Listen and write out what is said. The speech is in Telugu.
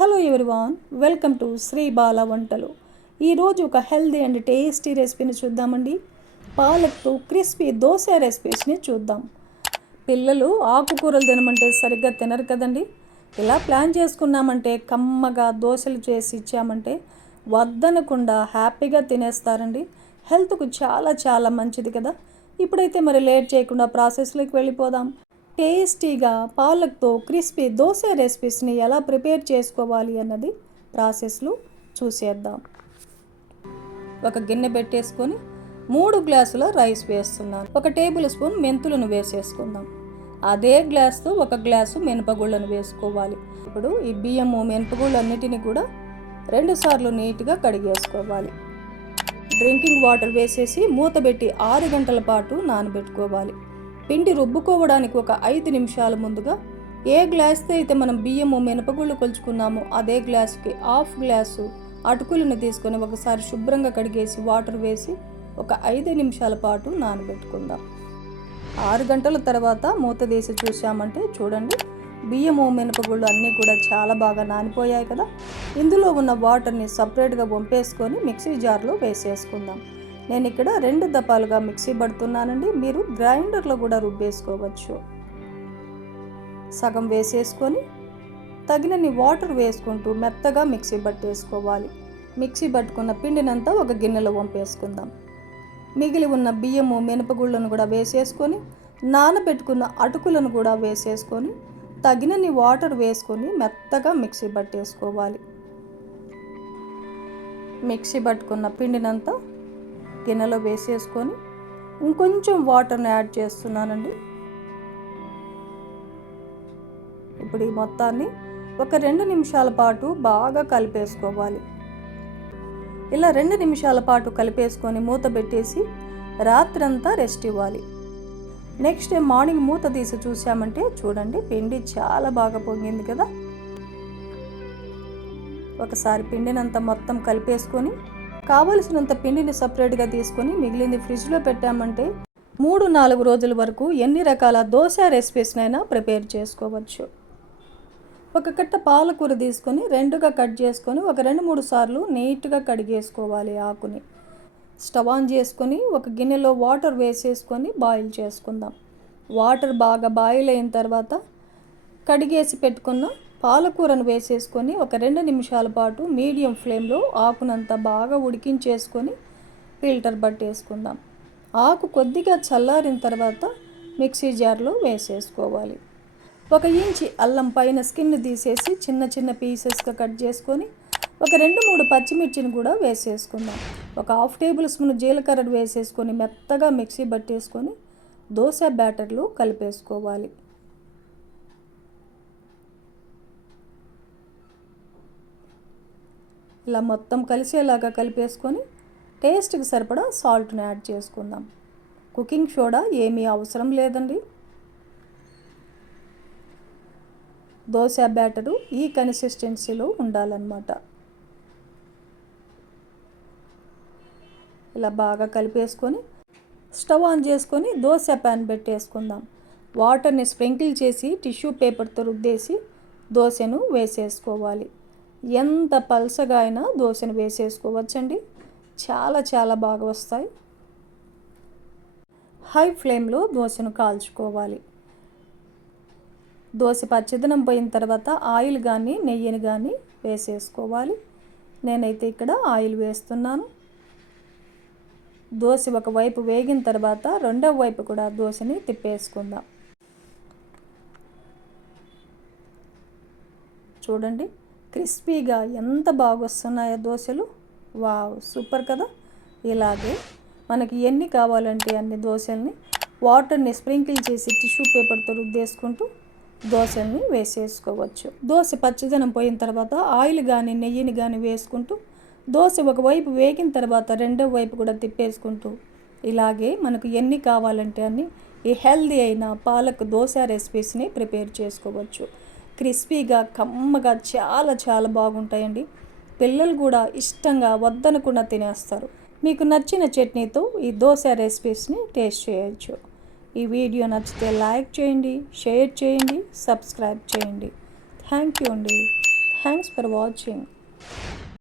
Hello everyone welcome to Sri Bala వంటలు ఈరోజు ఒక హెల్దీ అండ్ టేస్టీ రెసిపీని చూద్దామండి. పాలక్తో క్రిస్పీ దోశ రెసిపీస్ని చూద్దాం. పిల్లలు ఆకుకూరలు తినమంటే సరిగ్గా తినరు కదండి. ఇలా ప్లాన్ చేసుకున్నామంటే కమ్మగా దోశలు చేసి ఇచ్చామంటే వద్దనకుండా హ్యాపీగా తినేస్తారండి. హెల్త్కు చాలా చాలా మంచిది కదా. ఇప్పుడైతే మరి లేట్ చేయకుండా ప్రాసెస్లోకి వెళ్ళిపోదాం. టేస్టీగా పాలక్తో క్రిస్పీ దోశ రెసిపీస్ని ఎలా ప్రిపేర్ చేసుకోవాలి అన్నది ప్రాసెస్లు చూసేద్దాం. ఒక గిన్నె పెట్టేసుకొని మూడు గ్లాసుల రైస్ వేస్తున్నాను. ఒక టేబుల్ స్పూన్ మెంతులను వేసేసుకుందాం. అదే గ్లాస్తో ఒక గ్లాసు మినపగుళ్ళను వేసుకోవాలి. ఇప్పుడు ఈ బియ్యము మినపగుళ్ళన్నిటిని కూడా రెండుసార్లు నీట్గా కడిగేసుకోవాలి. డ్రింకింగ్ వాటర్ వేసేసి మూత పెట్టి ఆరు గంటల పాటు నానబెట్టుకోవాలి. పిండి రుబ్బుకోవడానికి ఒక ఐదు నిమిషాల ముందుగా ఏ గ్లాస్తో అయితే మనం బియ్యము మినపగుళ్ళు కొలుచుకున్నామో అదే గ్లాసుకి హాఫ్ గ్లాసు అటుకులను తీసుకొని ఒకసారి శుభ్రంగా కడిగేసి వాటర్ వేసి ఒక ఐదు నిమిషాల పాటు నానబెట్టుకుందాం. ఆరు గంటల తర్వాత మూత తీసి చూసామంటే చూడండి బియ్యము మినపగుళ్ళు అన్నీ కూడా చాలా బాగా నానిపోయాయి కదా. ఇందులో ఉన్న వాటర్ని సపరేట్గా వంపేసుకొని మిక్సీ జార్లో వేసేసుకుందాం. నేను ఇక్కడ రెండు దపాలుగా మిక్సీ పడుతున్నానండి. మీరు గ్రైండర్లో కూడా రుబ్బేసుకోవచ్చు. సగం వేసేసుకొని తగినన్ని వాటర్ వేసుకుంటూ మెత్తగా మిక్సీ పట్టేసుకోవాలి. మిక్సీ పట్టుకున్న పిండినంతా ఒక గిన్నెలో వంపేసుకుందాం. మిగిలి ఉన్న బియ్యము మినపగుళ్ళను కూడా వేసేసుకొని నానబెట్టుకున్న అటుకులను కూడా వేసేసుకొని తగినన్ని వాటర్ వేసుకొని మెత్తగా మిక్సీ పట్టేసుకోవాలి. మిక్సీ పట్టుకున్న పిండినంతా గిన్నెలో వేసేసుకొని ఇంకొంచెం వాటర్ని యాడ్ చేస్తున్నానండి. ఇప్పుడు ఈ మొత్తాన్ని ఒక రెండు నిమిషాల పాటు బాగా కలిపేసుకోవాలి. ఇలా రెండు నిమిషాల పాటు కలిపేసుకొని మూత పెట్టేసి రాత్రంతా రెస్ట్ ఇవ్వాలి. నెక్స్ట్ డే మార్నింగ్ మూత తీసి చూసామంటే చూడండి పిండి చాలా బాగా పొంగింది కదా. ఒకసారి పిండినంత మొత్తం కలిపేసుకొని కావలసినంత పిండిని సపరేట్గా తీసుకొని మిగిలింది ఫ్రిడ్జ్లో పెట్టామంటే మూడు నాలుగు రోజుల వరకు ఎన్ని రకాల దోశ రెసిపీస్నైనా ప్రిపేర్ చేసుకోవచ్చు. ఒక కట్ట పాలకూర తీసుకొని రెండుగా కట్ చేసుకొని ఒక రెండు మూడు సార్లు నీట్గా కడిగేసుకోవాలి ఆకుని. స్టవ్ ఆన్ చేసుకొని ఒక గిన్నెలో వాటర్ వేసేసుకొని బాయిల్ చేసుకుందాం. వాటర్ బాగా బాయిల్ అయిన తర్వాత కడిగేసి పెట్టుకున్న పాలకూరను వేసేసుకొని ఒక రెండు నిమిషాల పాటు మీడియం ఫ్లేమ్లో ఆకునంతా బాగా ఉడికించేసుకొని ఫిల్టర్ పట్టేసుకుందాం. ఆకు కొద్దిగా చల్లారిన తర్వాత మిక్సీ జార్లో వేసేసుకోవాలి. ఒక ఇంచి అల్లం పైన స్కిన్ తీసేసి చిన్న చిన్న పీసెస్గా కట్ చేసుకొని ఒక రెండు మూడు పచ్చిమిర్చిని కూడా వేసేసుకుందాం. ఒక హాఫ్ టేబుల్ స్పూన్ జీలకర్ర వేసేసుకొని మెత్తగా మిక్సీ పట్టేసుకొని దోశ బ్యాటర్లో కలిపేసుకోవాలి. ఇలా మొత్తం కలిసేలాగా కలిపేసుకొని టేస్ట్కి సరిపడా సాల్ట్ని యాడ్ చేసుకుందాం. కుకింగ్ సోడా ఏమీ అవసరం లేదండి. దోశ బ్యాటరు ఈ కన్సిస్టెన్సీలో ఉండాలన్నమాట. ఇలా బాగా కలిపేసుకొని స్టవ్ ఆన్ చేసుకొని దోశ ప్యాన్ పెట్టేసుకుందాం. వాటర్ని స్ప్రింకిల్ చేసి టిష్యూ పేపర్తో రుద్దేసి దోశను వేసేసుకోవాలి. ఎంత పలసగా అయినా దోశను వేసేసుకోవచ్చండి. చాలా చాలా బాగా వస్తాయి. హై ఫ్లేమ్లో దోశను కాల్చుకోవాలి. దోశ పచ్చదనం పోయిన తర్వాత ఆయిల్ కానీ నెయ్యిని కానీ వేసేసుకోవాలి. నేనైతే ఇక్కడ ఆయిల్ వేస్తున్నాను. దోశ ఒకవైపు వేగిన తర్వాత రెండవ వైపు కూడా దోశని తిప్పేసుకుందాం. చూడండి. క్రిస్పీగా ఎంత బాగా వస్తున్నాయో దోశలు? వావ్ సూపర్ కదా? ఇలాగే మనకి ఎన్ని కావాలంటే అన్ని దోశల్ని వాటర్ని స్ప్రింకిల్ చేసి టిష్యూ పేపర్తో రుద్దేసుకుంటూ దోశల్ని వేసేసుకోవచ్చు. దోశ పచ్చదనం పోయిన తర్వాత ఆయిల్ కానీ నెయ్యిని కానీ వేసుకుంటూ దోశ ఒకవైపు వేగిన తర్వాత రెండో వైపు కూడా తిప్పేసుకుంటూ ఇలాగే మనకు ఎన్ని కావాలంటే అన్ని ఈ హెల్దీ అయిన పాలక్ దోశ రెసిపీస్ని ప్రిపేర్ చేసుకోవచ్చు. క్రిస్పీగా కమ్మగా చాలా చాలా బాగుంటాయండి. పిల్లలు కూడా ఇష్టంగా వద్దనకుండా తినేస్తారు. మీకు నచ్చిన చట్నీతో ఈ దోశ రెసిపీస్ని టేస్ట్ చేయొచ్చు. ఈ వీడియో నచ్చితే లైక్ చేయండి షేర్ చేయండి సబ్స్క్రైబ్ చేయండి. థ్యాంక్ యూ అండి. Thanks for watching.